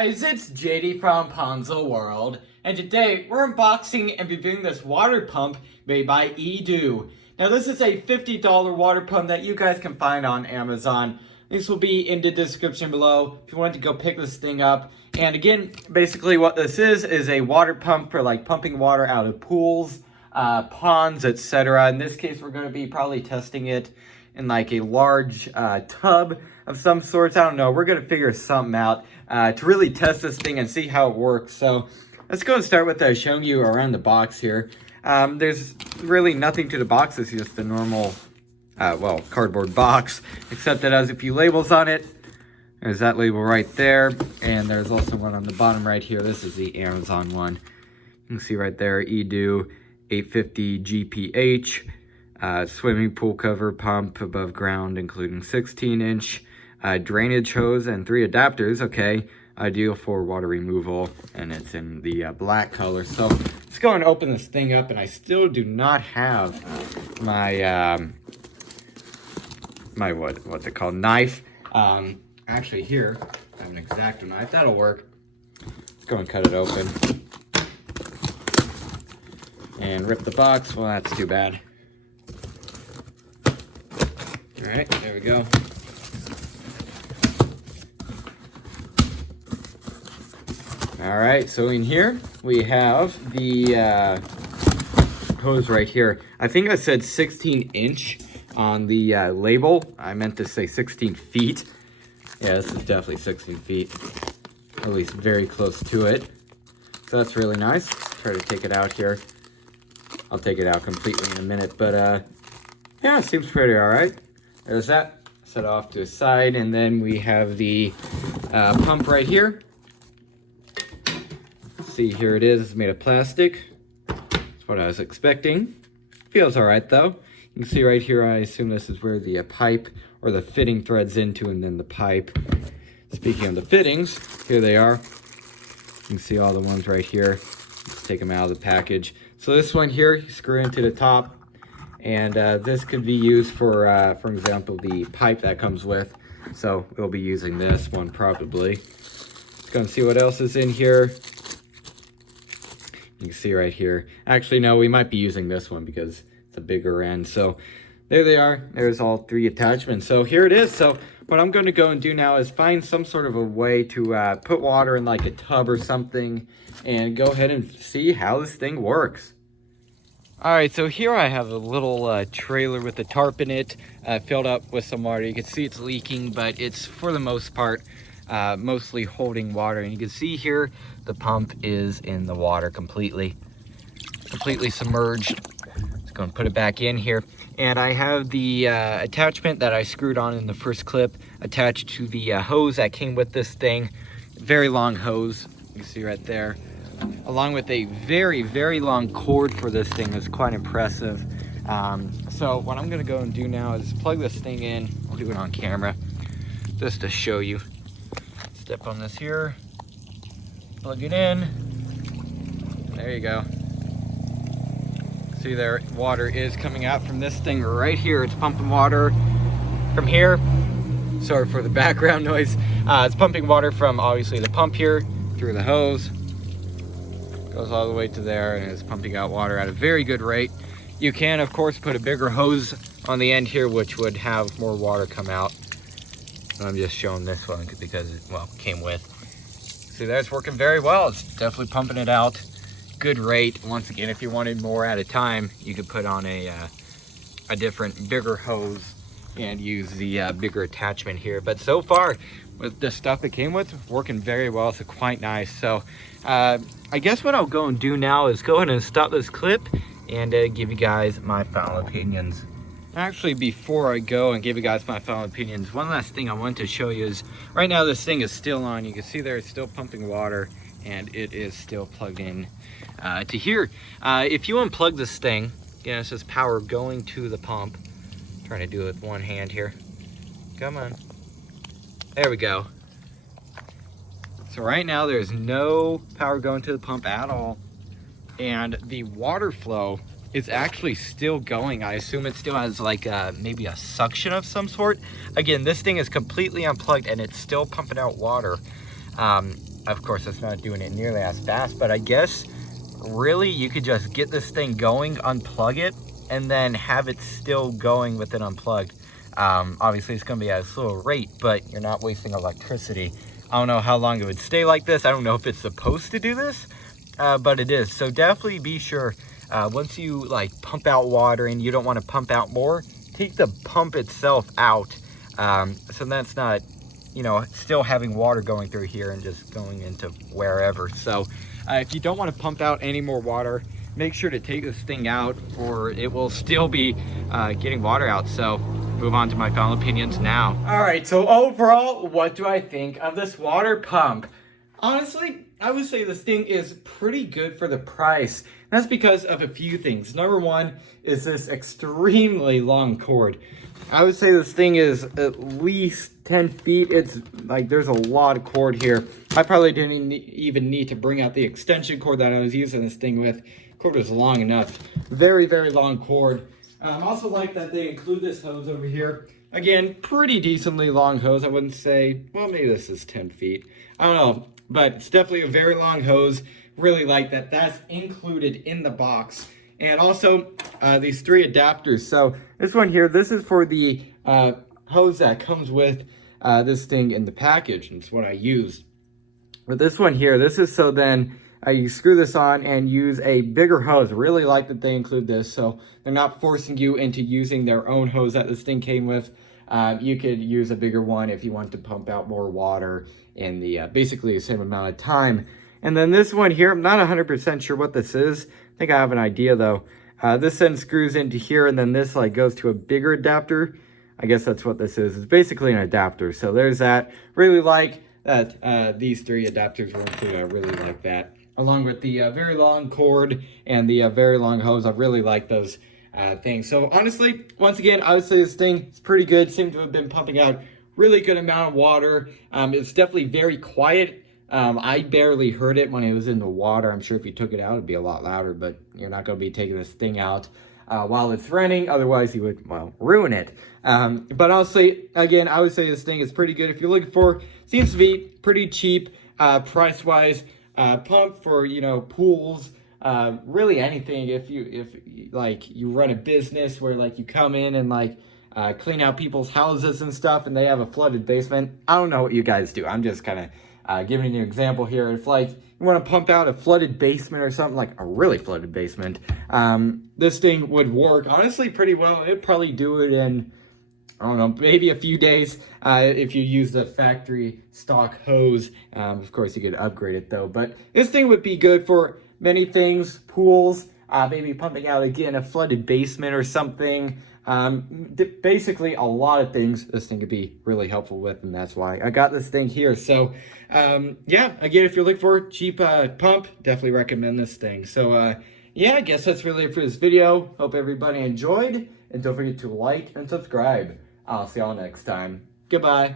guys, it's JD from Ponzo World, and today we're unboxing and reviewing this water pump made by EDOU. Now this is a $50 water pump that you guys can find on Amazon. This will be in the description below if you want to go pick this thing up. And again, basically what this is a water pump for like pumping water out of pools, ponds, etc. In this case, we're going to be probably testing it in like a large tub of some sorts. I don't know. We're going to figure something out to really test this thing and see how it works. So let's go and start with showing you around the box here. There's really nothing to the box. It's just a normal, cardboard box, except it has a few labels on it. There's that label right there, and there's also one on the bottom right here. This is the Amazon one. You can see right there, EDOU 850 GPH. Swimming pool cover pump above ground, including 16-inch drainage hose and 3 adapters. Okay, ideal for water removal, and it's in the black color. So let's go and open this thing up, and I still do not have my what's it called, knife. Actually here I have an X-Acto knife that'll work. Let's go and cut it open and rip the box. Well, that's too bad. All right, there we go. All right, so in here we have the hose right here. I think I said 16-inch on the label. I meant to say 16 feet. Yeah, this is definitely 16 feet, at least very close to it. So that's really nice. Try to take it out here. I'll take it out completely in a minute, but yeah, it seems pretty all right. There's that, set off to the side, and then we have the pump right here. See, here it is. It's made of plastic. That's what I was expecting. Feels all right, though. You can see right here, I assume this is where the pipe or the fitting threads into, and then the pipe. Speaking of the fittings, here they are. You can see all the ones right here. Let's take them out of the package. So this one here, you screw into the top. And this could be used for example, the pipe that comes with. So we'll be using this one probably. Let's go and see what else is in here. You can see right here. Actually, no, we might be using this one because it's a bigger end. So there they are. There's all 3 attachments. So here it is. So what I'm going to go and do now is find some sort of a way to put water in like a tub or something and go ahead and see how this thing works. All right, so here I have a little trailer with a tarp in it, filled up with some water. You can see it's leaking, but it's for the most part mostly holding water. And you can see here the pump is in the water completely submerged. Just going to put it back in here. And I have the attachment that I screwed on in the first clip attached to the hose that came with this thing. Very long hose, you can see right there. Along with a very, very long cord for this thing. Is quite impressive. So what I'm going to go and do now is plug this thing in. I'll do it on camera just to show you. Step on this here, plug it in. There you go. See there, water is coming out from this thing right here. It's pumping water from here. Sorry for the background noise. It's pumping water from obviously the pump here through the hose. Goes all the way to there and is pumping out water at a very good rate. You can, of course, put a bigger hose on the end here, which would have more water come out. I'm just showing this one because it, came with. See, that's working very well. It's definitely pumping it out. Good rate. Once again, if you wanted more at a time, you could put on a different, bigger hose and use the bigger attachment here. But so far, with the stuff it came with, working very well. So quite nice. So I guess what I'll go and do now is go ahead and stop this clip and give you guys my final opinions. Actually, before I go and give you guys my final opinions, one last thing I want to show you is right now this thing is still on. You can see there it's still pumping water and it is still plugged in to here. If you unplug this thing, it says power going to the pump. I'm trying to do it with one hand here. Come on. There we go. So right now there's no power going to the pump at all. And the water flow is actually still going. I assume it still has like maybe a suction of some sort. Again, this thing is completely unplugged and it's still pumping out water. Of course, it's not doing it nearly as fast, but I guess really you could just get this thing going, unplug it, and then have it still going with it unplugged. Obviously it's gonna be at a slower rate, but you're not wasting electricity. I don't know how long it would stay like this. I don't know if it's supposed to do this, but it is. So definitely be sure, once you like pump out water and you don't want to pump out more, take the pump itself out, so that's not, you know, still having water going through here and just going into wherever. So if you don't want to pump out any more water, make sure to take this thing out or it will still be getting water out. So move on to my final opinions now. All right, so overall, what do I think of this water pump? Honestly, I would say this thing is pretty good for the price. That's because of a few things. Number one is this extremely long cord. I would say this thing is at least 10 feet. It's like there's a lot of cord here. I probably didn't even need to bring out the extension cord that I was using this thing with. Cord was long enough. Very, very long cord. I also like that they include this hose over here. Again, pretty decently long hose. I wouldn't say, well, maybe this is 10 feet. I don't know, but it's definitely a very long hose. Really like that that's included in the box. And also these 3 adapters. So this one here, this is for the hose that comes with this thing in the package, and it's what I use. But this one here, this is so then you screw this on and use a bigger hose. Really like that they include this, so they're not forcing you into using their own hose that this thing came with. You could use a bigger one if you want to pump out more water in the basically the same amount of time. And then this one here, I'm not 100% sure what this is. I think I have an idea though. This then screws into here, and then this like goes to a bigger adapter. I guess that's what this is. It's basically an adapter. So there's that. Really like that these 3 adapters were included. I really like that. Along with the very long cord and the very long hose. I really like those things. So honestly, once again, I would say this thing is pretty good. Seems to have been pumping out really good amount of water. It's definitely very quiet. I barely heard it when it was in the water. I'm sure if you took it out, it'd be a lot louder, but you're not going to be taking this thing out while it's running. Otherwise, you would, well, ruin it. But honestly, again, I would say this thing is pretty good. If you're looking for, seems to be pretty cheap price-wise, pump for, you know, pools, really anything. If like you run a business where like you come in and like clean out people's houses and stuff, and they have a flooded basement. I don't know what you guys do. I'm just kind of giving you an example here. If like you want to pump out a flooded basement or something, like a really flooded basement, this thing would work honestly pretty well. It'd probably do it in, I don't know, maybe a few days if you use the factory stock hose. Of course, you could upgrade it though. But this thing would be good for many things, pools, maybe pumping out again a flooded basement or something. Basically a lot of things this thing could be really helpful with, and that's why I got this thing here. So yeah, again, if you're looking for a cheap pump, definitely recommend this thing. So yeah, I guess that's really it for this video. Hope everybody enjoyed, and don't forget to like and subscribe. I'll see y'all next time. Goodbye.